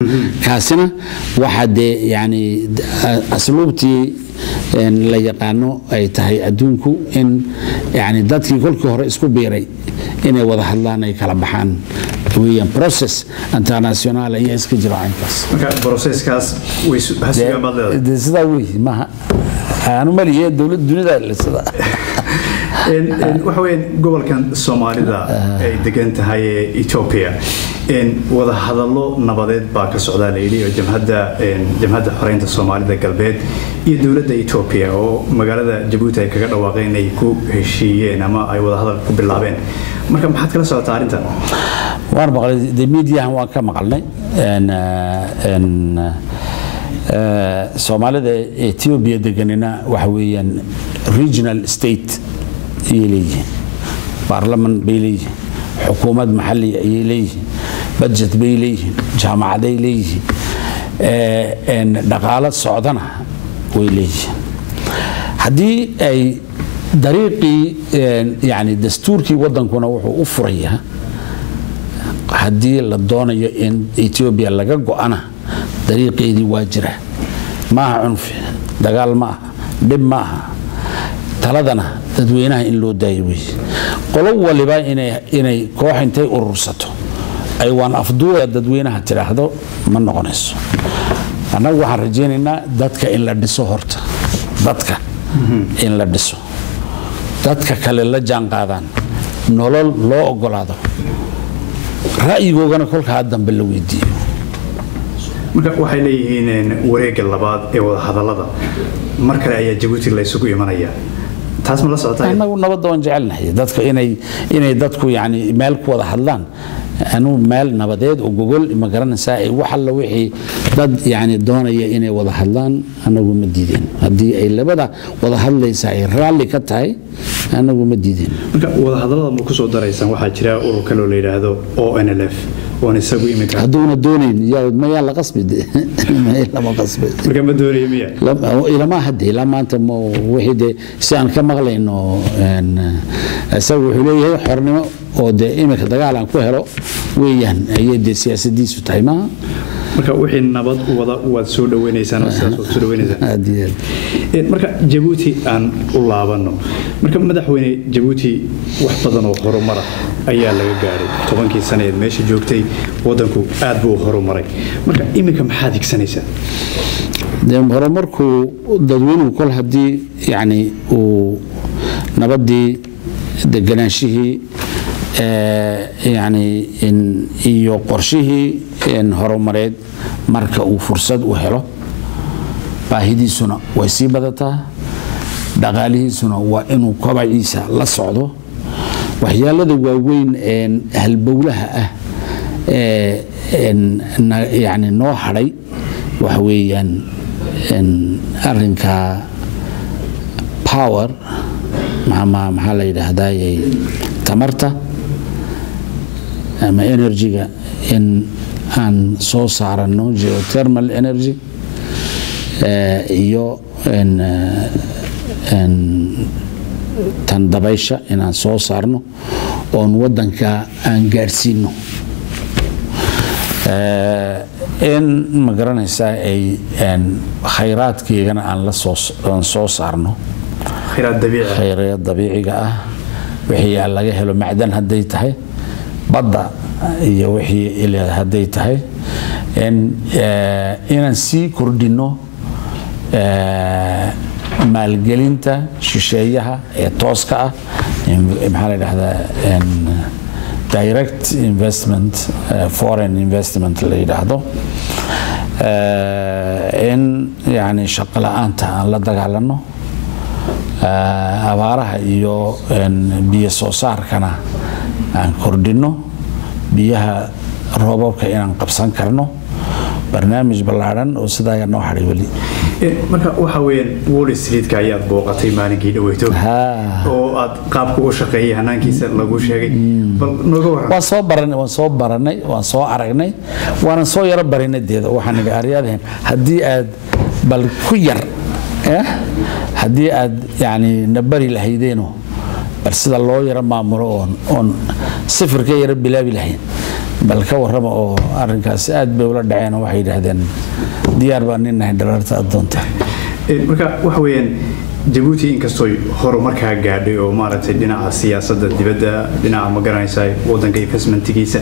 كاسنا واحد يعني أسلوبتي إن لا يقانو أي تهي أدونكو إن يعني دتي كل كهر إسكو بيري إنه وضح الله نيك على بحان ويا بروسيس انترناسيونال هي إسكو جرائم بس. بروسيس كاس ويسوي بدل. ده سدا وي ما أنا مالي الدولة ده اللي سدا. إن وحوين قبل كان الصومالي ذا دقنت هاي إثيوبيا إن وذا هذا الله نبضت باك السعودية ليلي وجمهد حرين الصومالي ذا قلبت يدولة إثيوبيا ومقالة جيبوتي كذا واقعين يكو هالشيء نما أي وذا هذا باللعبين ما كان حد كلا سؤال تعرفه وأنا بقول الميديا هو كم قلنا إن الصومالي ذا إثيوبيا دقننا وحويا regional state يليه برلمان بيليه حكومة محلية يليه بجت بيليه جامعة يليه إن دقالة السعودنة ويليه هدي أي طريقي يعني دستوركي وضن كنا وحو أفريها هدي للدونة إن إثيوبيا لقاقو أنا طريقي دي واجرة ما عنف دقال ما دب معها taladana dadweynaha in loo daayay qolo waliba inay koox intay urursato ay waan afduuda dadweynaha tiraahdo ma noqonayso anagu waxaan rajaynaynaa dadka in la dhiso horta dadka in la dhiso dadka kale la jaan qaadaan nolol loo ogolaado ra'yigoogana kolka dambe la weydiiyo marka waxay leeyihiin wareegga labaad ee wada hadallada mar kale ayaa Djibouti la isugu imanaya taas ma la socotay anagu nabadda waan jecelnahay dadka inay dadku yani meel ku wada hadlaan anu meel nabadeed oo gogol ma garanaysaa ay waxa la wixii dad yani doonaya inay wada hadlaan anagu ma diideen hadii ay labada wada hadlaysaa ay raalli ka tahay anagu ma diideen marka wada hadallada ma ku soo daraysan waxa jira urur kale oo la yiraahdo ONLF وأنا سوي إمكان. هدونا دونين يا ما يلا قصبي ما يلا ما قصبي. مركب ما دوني مية. لا إلى ما هدي إلى ما أنت مو واحد سان كم أغلى إنه إن أسوي حليه حرني وده إمك دجال عن كهرو ويان يدي سياسة دي ستايما. مركب وحين نبض وسود وينيسان وسود وينيسان. أديل. مركب جيبوتي عن الله بنو. مركب مدح وين جيبوتي وحدنا وخرو مرة. ayaa laga gaaray 10 sano ee meesha joogtay wadanku aad buu horumaray marka imika maxaad igsanaysaa horumarku dadweynuhu kol hadii yani uu nabadii deganaanshihii yani iyo qorshihii horumareed marka uu fursad u helo baahidiisuna way sii badataa dhaqaalihiisuna waa inuu kobaciisa la socdo waxyaalada waaweyn halbowlaha ah yani noo haray waxa weeyaan arinka power maxaa la yidhaahdaa tamarta ama energy-ga in aan soo saarano geothermal energy iyo tan dabaysha inaan soo saarno oon wadanka aan gaarsiino in ma garanaysaa ay khayraadkeegana aan soo saarno khayraad dabiiciga ah wixii laga helo macdan hadday tahay badda iyo wixii hadday tahay inaan sii kordhino maalgelinta shisheeyaha ee tooska ah maxaa la yiraahdaa direct investment foreign investment la yiraahdo in yani shaqo la'aanta aan la dagaalano abaaraha iyo biyo soo saarkana aan kordhino biyaha roobabka inaan qabsan karno barnaamij ballaaran oo sidaa noo xaray wali marka waxa weeyaan Wall Street ka ayaad booqatay maalinkii dhaweyto oo aad qaabku u shaqeeyay hanaankiisa lagu sheegay bal nooga waran waan soo baranay waan soo aragnay waan soo yara barinadeeda waxaan naga ariyadeen hadii aad bal ku yar hadii aad yani nabari lahaydeeno bal sida loo yara maamulo on صفر كي يربي لا بلهين bal ka warrama oo arrinkaas aad bay ula dhaceen oo waxay yidhaahdeen diyaar baan ninahay dhalarta adoonta marka waxa weeyaan Djibouti inkastoo horumarka gaadhay oo maaragtay dhinaca siyaasadda dibadda dhinaca ma garanaysaa wadanka investmentigiisa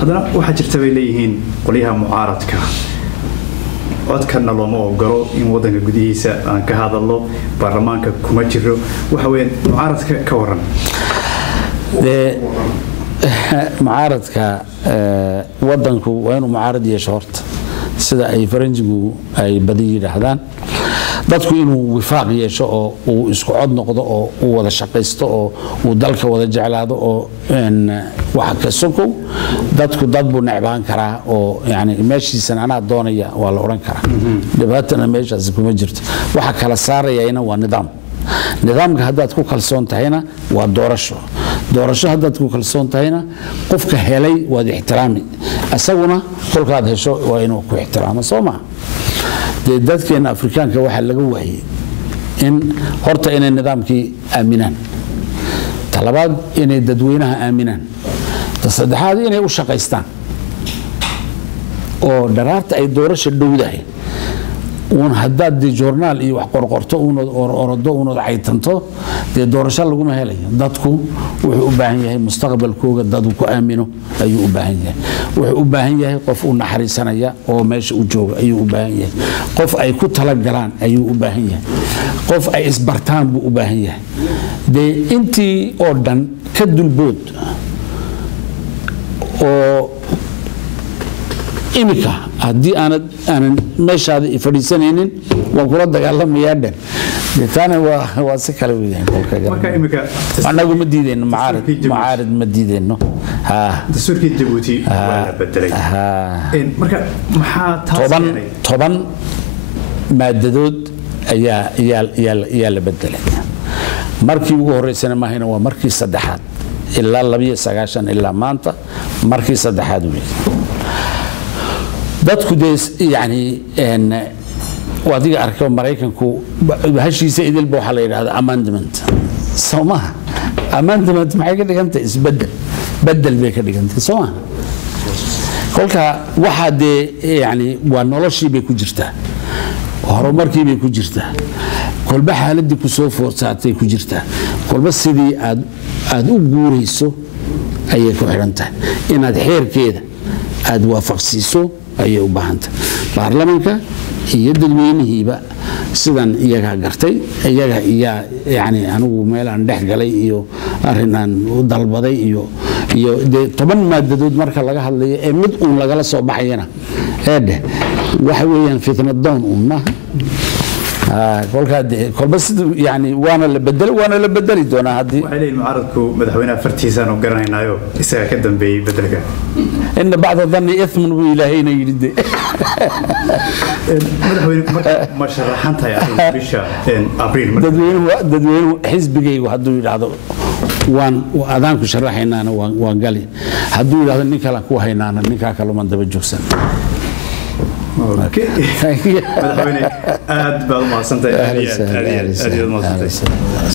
haddana waxa jirta bay leeyihiin qoliyaha mucaaradka codkana looma ogolo in wadanka gudihiisa aan ka hadalno baarlamaanka kuma jiro waxa weeyaan mucaaradka ka waran mucaaradka wadanku waa inuu mucaarad yeesho horta sida ay faranjigu ay badi yiraahdaan dadku inuu wifaaq yeesho oo uu isku cod noqdo oo uu wada shaqaysto oo uu dalka wada jeclaado oo waxa ka sokow dadku dad buu necbaan karaa oo yani meeshiisan anaa doonaya waa la oran karaa dhibaatana meeshaas kuma jirto waxa kala saarayayna waa nidaamka haddaad ku kalsoon tahayna waa doorasho haddaad ku kalsoon tahayna qofka helay waad ixtiraami asaguna kolkaad hesho waa inuu ku ixtiraamo Soomaa dadkeena Afrikaanka waxa laga waayay in horta inay nidaamkii aaminaan talabaad inay dadweynaha aaminaan tasaddexaad inay u shaqaystaan oo dharaarta ay doorasho dhowdahay haddaad joornaal iyo wax qorqorto orado caytanto dee doorasho laguma helayo dadku wuxuu u baahan yahay mustaqbalkooda dad ku aamino ayuu u baahan yahay wuxuu u baahan yahay qof u naxariisanaya oo meesha u jooga ayuu u baahan yahay qof ay ku tala galaan ayuu u baahan yahay qof ay isbartaan buu u baahan yahay dee intii oo dhan ka dulbood oo imika haddii aanan meeshaada fadhiisanaynin waan kula dagaalamayaa dhan deetana waa si kale weeyaan marka imika anagu ma diideyno mucaarid ma diideyno dastuurkii Djibouti waa la bedelay marka maxaa taas 10 maadadood ayaa la bedelay markii ugu horeysana maahayna waa markii saddexaad ilaa 29 ilaa maanta markii saddexaad weeyaan dadku yani wadiga arko Mareykanku hashiisa idilba waxa la yiraahdaa amendment Soomaa amendment maxay ka dhigantay isbedel bay ka dhigantay Soomaa kolka waxa yani waa noloshii bay ku jirtaa horumarkii bay ku jirtaa kolba xaaladii ku soo foorsaatay ku jirtaa kolba sidii aad u guurayso ayay ku xirantahay inaad xeerkeeda aad waafaqsiiso ayay u baahanta baarlamaanka iyo dadweynihiiba sidan iyaga gartay iyaga yani anigu meel aan dhex galay iyo arinaan u dalbaday iyo 10 maadadood marka laga hadlayo ee mid uun lagala soo baxayna waxa weeyaan fitnad doon umma kolba yani waana la bedeli doonaa hadii waxay leeyihiin mucaaradku madaxweynaha fartiisaan u garanaynaayo isaga ka dambeeyay bedelka in bacda dhanni ithman wi ilaahayna yidhi madaxweyne ma sharaxantahay bisha abriil dadweynuhu xisbigaygu hadduu yidhaahdo waan adaanku sharaxaynaana waan gali hadduu yidhaahdo nin kale ku haynaana ninkaa kaluman daba joogsan madaxweyne aad baad u mahadsantahay